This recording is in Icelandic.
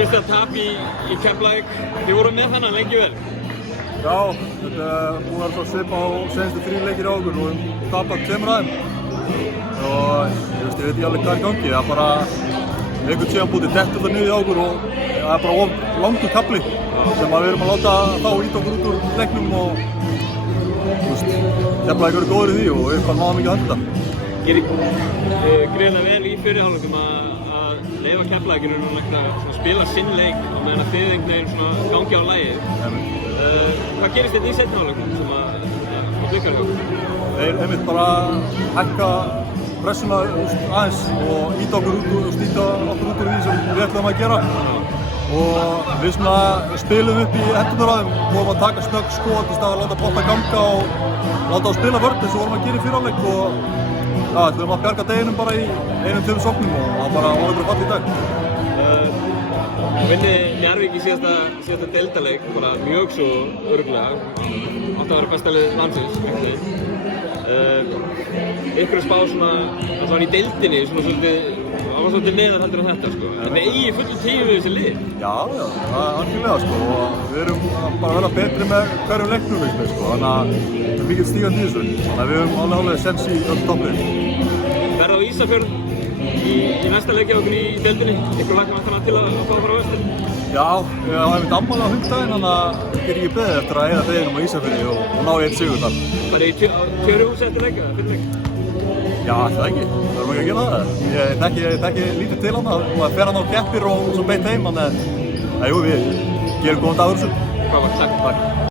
Fyrsta tap í Keflavík, þið voru með þannig lengi vel? Já, þetta er búið að svipa á senstu 3 leikir á okkur og tapað 2 ræðum. Og ég veit ekki alveg hvað er í gangi, það er bara einhvern tíðan búið dettur það niður á okkur og það er bara langur kafli sem við erum að láta þá ýta okkur út úr leiknum og Keflavík eru góður í því og við bara náðum ekki að hönda. Gerir greiðlega vel í fyrirhálfleikum að leyfa Keflavíkinu að spila sinn leik á meðan að þið einhvern veginn gangi á lagið. Hvað gerist þetta í seinni hálfleikum sem að blikar hjá okkur? Þeir einmitt bara hækka pressuna aðeins og ýta okkur út úr því sem við ætlum að gera. Og við spilum upp í hendurnaræðum, vorum að taka snögg skot í stað að láta bolta ganga og láta á spila vörn eins og vorum að gera í fyrrhálfleik og ætlum að bjarga deginum bara í 1-2 sóknum og það bara var einhverju fall í dag. Vinni Njarðvík í síðasta deildarleik, bara mjög svo örugglega, átti að vera besta lið landsins. Ykkur spá svona í deildinni, það var svolítið neðar heldur en þetta sko. Þetta eigi fullu tíu við þessi lið. Já, algjörlega sko og við erum bara að vera betri með hverjum leiknum sko, þannig að það er mikið stígandi í þessu. Þannig að við höfum alveg sens í öll topplið. Verða á Ísafjörð í næsta leiki okkur í deildinni, ykkur lakka vantanlega til að fá frá vestur? Já, ég hef einmitt afmæli á 5. þannig að ég get ekki beðið eftir að eyða deginum á Ísafirði og ná ég 1 sigur þar. Var þið í Tjörjuhúsi eftir leikið eða fyrir leikið? Já, það ekki. Það verðum ekki að gera það. Ég þekki lítið til hann og það fer hann á keppir og svo beint heim, þannig að jú, við gerum góðan dag úr þessu. Hvað var það? Takk.